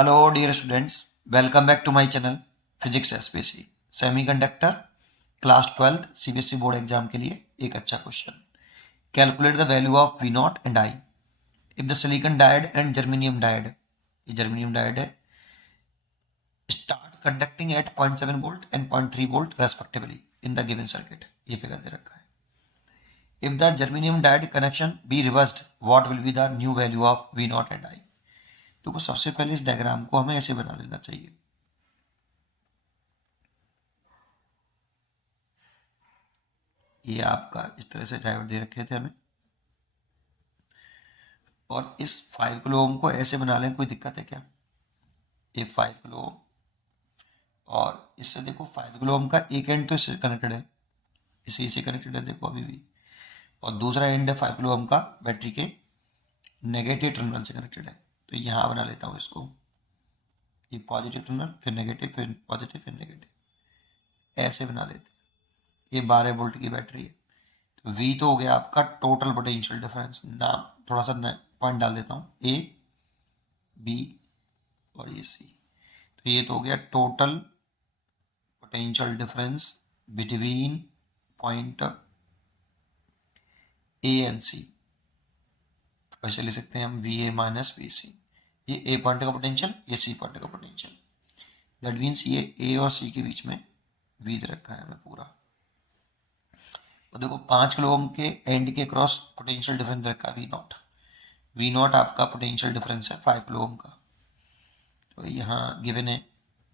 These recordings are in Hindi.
Hello dear students, welcome back to my channel physics SPC semiconductor class 12th CBSE board exam के लिए एक अच्छा question. Calculate the value of V naught and I if the silicon diode and germanium diode, ये जर्मेनियम डायोड है, start conducting at 0.7 volt and 0.3 volt respectively in the given circuit. ये फिगर दे रखा है। If the germanium diode connection be reversed, what will be the new value of V naught and I. तो सबसे पहले इस डायग्राम को हमें ऐसे बना लेना चाहिए। ये आपका इस तरह से डायोड दे रखे थे हमें, और इस 5 किलो ओम को ऐसे बना लें, कोई दिक्कत है क्या? ये 5 किलो ओम, और इससे देखो 5 किलो ओम का एक एंड तो इससे कनेक्टेड है, इसे कनेक्टेड है देखो अभी भी, और दूसरा एंड है 5 किलो ओम का बैटरी के नेगेटिव टर्मिनल से कनेक्टेड है। तो यहाँ बना लेता हूँ इसको, ये पॉजिटिव टर्मिनल, फिर नेगेटिव, फिर पॉजिटिव, फिर नेगेटिव, ऐसे बना लेते हैं। ये 12 वोल्ट की बैटरी है। तो V तो हो गया आपका टोटल पोटेंशियल डिफरेंस। नाम थोड़ा सा पॉइंट डाल देता हूँ, A, B और ये C। तो ये तो हो गया total potential difference between point A and C। वैसे लिख सकते हैं हम VA माइनस VC। ये A पॉइंट का पोटेंशियल, ये C पॉइंट का पोटेंशियल। दैट मीन्स ये A और C के बीच में V दे रखा है हमें पूरा। तो देखो 5 किलो ओम के एंड के क्रॉस पोटेंशियल डिफरेंस रखा है वी नॉट आपका पोटेंशियल डिफरेंस है 5 किलो ओम का। तो यहाँ गिवन है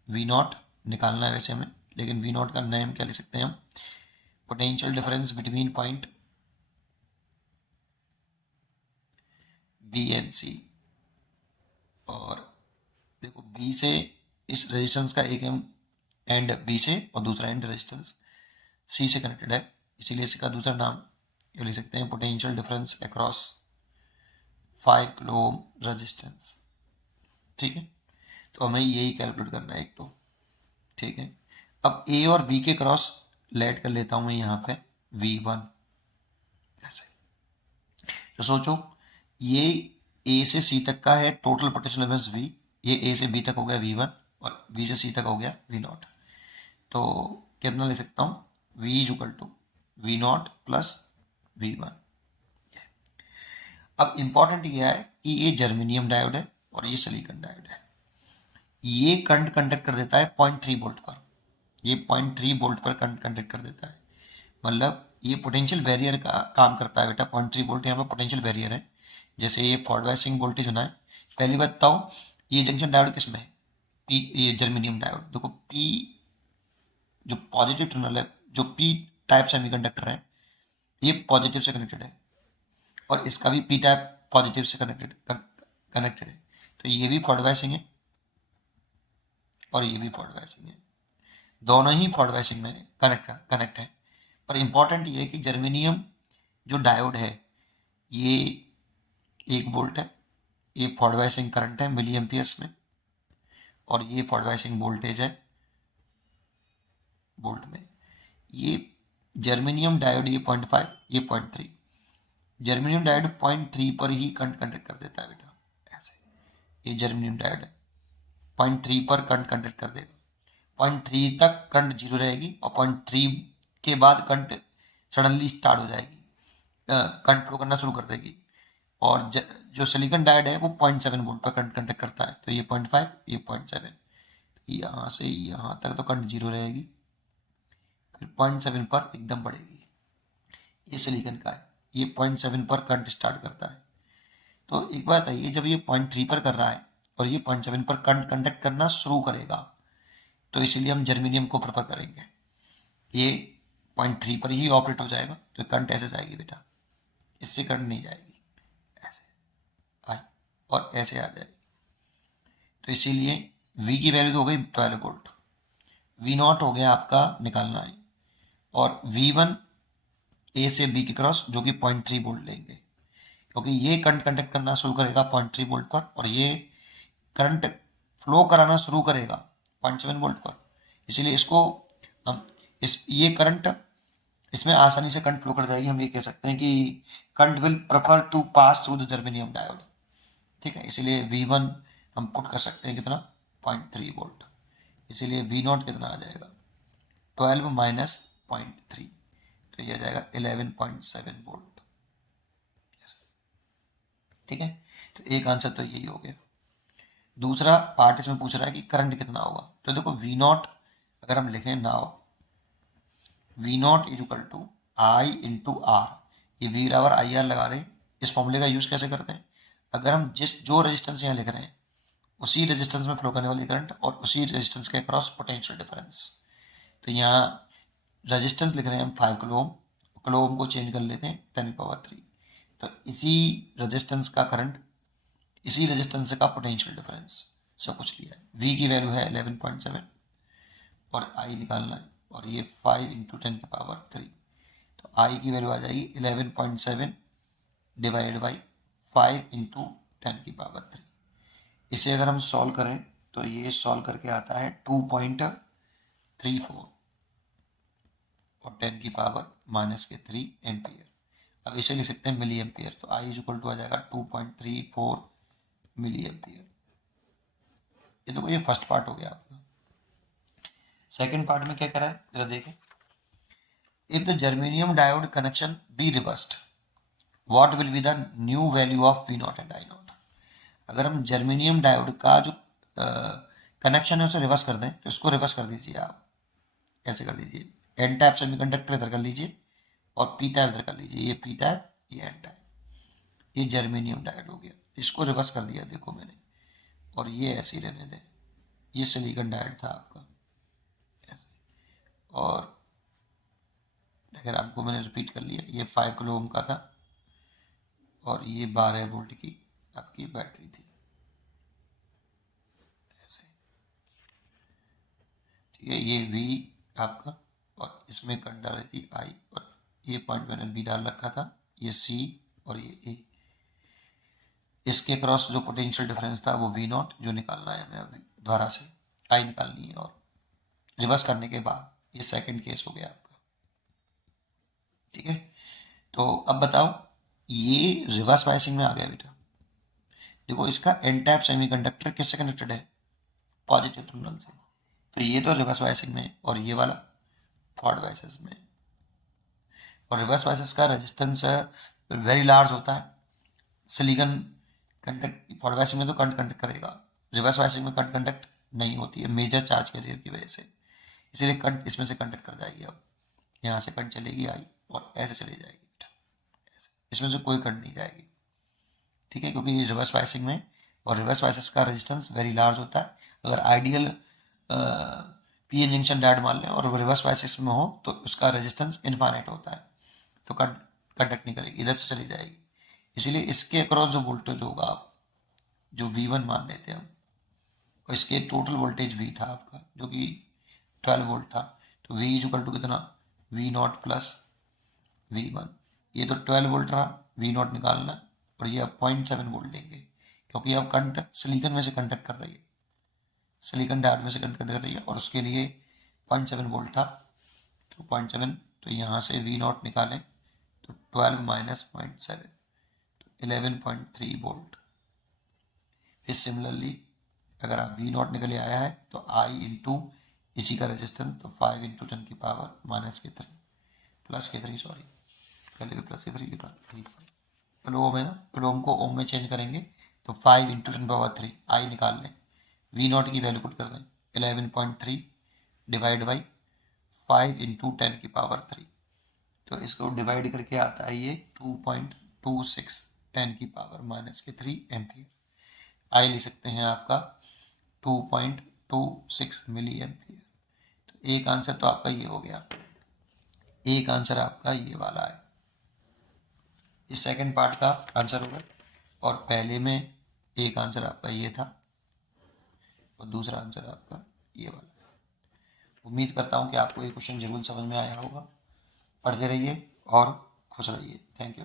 वी नॉट निकालना है वैसे हमें, लेकिन वी नॉट का नेम क्या लिख सकते हैं हम? Potential difference between point B and C. और देखो बी से इस रेजिस्टेंस का एक एंड बी से और दूसरा एंड रेजिस्टेंस सी से कनेक्टेड है, इसीलिए इसका दूसरा नाम ये लिख सकते हैं potential difference across 5 kilo ohm resistance. ठीक है, तो हमें यही कैलकुलेट करना है एक तो। ठीक है, अब ए और बी के क्रॉस लेट कर लेता हूं मैं यहाँ पे V1 ऐसे। तो सोचो ये ए से सी तक का है टोटल पोटेंशियल डिफरेंस V, ये ए से बी तक हो गया V1 और बी से सी तक हो गया V0। तो कितना ले सकता हूँ? V is equal to V0 plus V1। अब इंपॉर्टेंट ये है कि ये जर्मेनियम डायोड है और ये सिलिकॉन डायोड है। ये करंट कंडक्ट कर देता है 0.3 वोल्ट पर, ये 0.3 वोल्ट पर करंट कंडक्ट कर देता है। मतलब ये पोटेंशियल बैरियर का काम करता है बेटा। 0.3 वोल्ट यहाँ पर पोटेंशियल बैरियर है। जैसे ये फॉरवर्ड बायसिंग वोल्टेज होना है। पहली बात बताओ, ये जंक्शन डायोड किस में है? पी, ये जर्मेनियम डायोड। देखो पी जो पॉजिटिव टर्मिनल है, जो पी टाइप सेमीकंडक्टर है, ये पॉजिटिव से कनेक्टेड है, और इसका भी पी टाइप पॉजिटिव से कनेक्टेड है। तो ये भी फॉरवर्ड बायसिंग है और ये भी फॉरवर्ड बायसिंग है, दोनों ही फॉरवर्ड बायसिंग में कनेक्ट है। पर इंपॉर्टेंट ये है कि जर्मेनियम जो डायोड है ये 1 वोल्ट है, ये फॉरवर्ड बायसिंग करंट है मिली एम्पियर्स में, और ये फॉरवर्ड बायसिंग वोल्टेज है वोल्ट में। ये जर्मेनियम डायोड ये 0.5, ये 0.3। जर्मेनियम डायोड 0.3 पर ही करंट कंडक्ट कर देता है बेटा, ऐसे। ये जर्मेनियम डायोड है 0.3 पर करंट कंडक्ट कर देगा। 0.3 तक करंट जीरो रहेगी, और 0.3 के बाद करंट सडनली स्टार्ट हो जाएगी, करंट फ्लो करना शुरू कर देगी। और जो सिलिकॉन डायोड है वो 0.7 वोल्ट पर करंट कंडक्ट करता है। तो ये 0.5, ये 0.7, यहाँ से यहाँ तक तो करंट जीरो रहेगी, फिर 0.7 पर एकदम बढ़ेगी। ये सिलिकॉन का है, ये 0.7 पर करंट स्टार्ट करता है। तो एक बात है, ये जब ये 0.3 पर कर रहा है और ये 0.7 पर करंट कंडक्ट करना शुरू करेगा, तो इसलिए हम जर्मेनियम को प्रेफर करेंगे। ये 0.3 पर ही ऑपरेट हो जाएगा, तो करंट ऐसे जाएगी बेटा, इससे करंट नहीं जाएगी, ऐसे आई और ऐसे आ जाएगी। तो इसीलिए V की वैल्यू तो हो गई 12 वोल्ट, V0 हो गया आपका निकालना है, और V1 A से B के क्रॉस जो कि 0.3 वोल्ट लेंगे, क्योंकि ये करंट कंडक्ट करना शुरू करेगा 0.3 वोल्ट पर, और ये करंट फ्लो कराना शुरू करेगा 0.7 वोल्ट पर। इसलिए इसको हम ये करंट इसमें आसानी से करंट फ्लो कर जाएगी। हम ये कह सकते हैं कि current will prefer to pass through the germanium diode. ठीक है, इसलिए V1 हम पुट कर सकते हैं कितना 0.3 वोल्ट, इसीलिए वी नॉट कितना आ जाएगा 12 माइनस 0.3, तो ये आ जाएगा 11.7 वोल्ट। ठीक है, तो एक आंसर तो यही हो गया। दूसरा पार्ट इसमें पूछ रहा है कि करंट कितना होगा, तो देखो वी नॉट अगर हम लिखें now V naught is equal to I into R, ये वी बराबर आई आर लगा रहे हैं। इस फॉर्मूले का यूज कैसे करते हैं, अगर हम जो रेजिस्टेंस यहाँ लिख रहे हैं उसी रेजिस्टेंस में फ्लो करने वाली करंट और उसी रेजिस्टेंस के अक्रॉस पोटेंशियल डिफरेंस, तो यहाँ रेजिस्टेंस लिख रहे हैं हम 5 किलो ओम, किलो ओम को चेंज कर लेते हैं 10⁻3, तो इसी रेजिस्टेंस का करंट इसी रेजिस्टेंस का पोटेंशियल डिफरेंस सब कुछ लिया है। वी की वैल्यू है 11.7 और आई निकालना है, और ये 5 इंटू 10⁻3, तो आई की वैल्यू आ जाएगी 11.7 डिवाइड बाई 5 इंटू 10⁻3। इसे अगर हम सॉल्व करें तो ये सॉल्व करके आता है 2.34 और 10⁻³ एम्पियर। अब इसे लिख सकते हैं मिली एम्पियर, तो आई इज इक्वल टू आ जाएगा 2.34 मिली एम्पियर। ये तो ये फर्स्ट पार्ट हो गया आपका। सेकंड पार्ट में क्या करा है जरा देखें, if the germanium diode connection be reversed what will be the new value of V naught and I naught. अगर हम जर्मेनियम डायोड का जो कनेक्शन है उसे रिवर्स कर दें, तो इसको रिवर्स कर दीजिए आप, ऐसे कर दीजिए, एन टाइप सेमीकंडक्टर इधर कर लीजिए और पी टाइप इधर कर लीजिए, ये पी टाइप ये एन टाइप, ये जर्मेनियम डायोड हो गया। इसको रिवर्स कर दिया देखो मैंने, और ये ऐसे ही रहने दें, ये सिलिकॉन डायोड था आपका ऐसे, और अगर आपको मैंने रिपीट कर लिया, ये 5 किलो ओम का था और ये 12 वोल्ट की आपकी बैटरी थी ऐसे। ठीक है, ये वी आपका, और इसमें करंट डाल रही थी आई, और ये पॉइंट मैंने बी डाल रखा था, ये सी और ये ए। इसके क्रॉस जो पोटेंशियल डिफरेंस था वो वी नॉट, जो निकालना है हमें अभी द्वारा से आई निकालनी है, और रिवर्स करने के बाद ये सेकंड केस हो गया आपका। ठीक है, तो अब बताओ ये रिवर्स बायसिंग में आ गया बेटा। देखो इसका एन टाइप सेमीकंडक्टर किससे कनेक्टेड है, पॉजिटिव टर्मिनल से, तो ये तो रिवर्स बायसिंग में, और ये वाला फॉरवर्ड बायसिस में। और रिवर्स बायसिस का रेजिस्टेंस वेरी लार्ज होता है, सिलिकॉन कंडक्ट फॉरवर्ड बायसिंग में तो करंट कंडक्ट करेगा, रिवर्स बायसिंग में करंट कंडक्ट नहीं होती है मेजर चार्ज कैरियर की वजह से, इसीलिए करंट इसमें से कंडक्ट कर जाएगी। अब यहाँ से करंट चलेगी आई और ऐसे चली जाएगी, इसमें से कोई करंट नहीं जाएगी। ठीक है, क्योंकि रिवर्स बायसिंग में, और रिवर्स बायसिस का रेजिस्टेंस वेरी लार्ज होता है। अगर ideal P N junction diode मान लें और रिवर्स बायसिस में हो तो उसका रेजिस्टेंस इनफाइनाइट होता है, तो कंडक्ट नहीं करेगी, इधर से चली जाएगी। इसीलिए इसके अक्रॉस जो वोल्टेज होगा आप जो V1 मान लेते हैं हम, और इसके टोटल वोल्टेज V था आपका जो कि 12 वोल्ट था, तो V इज इक्वल टू कितना V नॉट प्लस V1। ये तो 12 वोल्ट रहा, V नॉट निकालना, और ये अब 0.7 वोल्ट लेंगे क्योंकि अब करंट सिलिकॉन में से कंडक्ट कर रही है, सिलिकॉन डायोड में से कंडक्ट कर रही है, और उसके लिए 0.7 वोल्ट था, तो 0.7, तो यहाँ से V नॉट निकालें तो 12 माइनस 0.7 तो 11.3 वोल्ट। फिर सिमिलरली अगर आप V नॉट निकले आया है तो I इंटू इसी का रेजिस्टेंस, तो 5 इंटू 10⁻³ प्लस के 3 सॉरी पहले भी प्लस के 3 लिखा 3 किलो ओम है ना, किलो ओम को ओम में चेंज करेंगे तो 5 इंटू 10⁻³ आई निकाल लें, V नॉट की वैल्यू पुट कर दें 11.3 डिवाइड बाई 5 इंटू 10⁻³, तो इसको डिवाइड करके आता है ये 2.26 10⁻³ एम्पियर। आई लिख सकते हैं आपका 2.26 मिली एम्पियर। तो एक आंसर तो आपका ये हो गया, एक आंसर आपका ये वाला है, इस सेकंड पार्ट का आंसर होगा, और पहले में एक आंसर आपका ये था और दूसरा आंसर आपका ये वाला है। उम्मीद करता हूँ कि आपको ये क्वेश्चन जरूर समझ में आया होगा। पढ़ते रहिए और खुश रहिए। Thank you.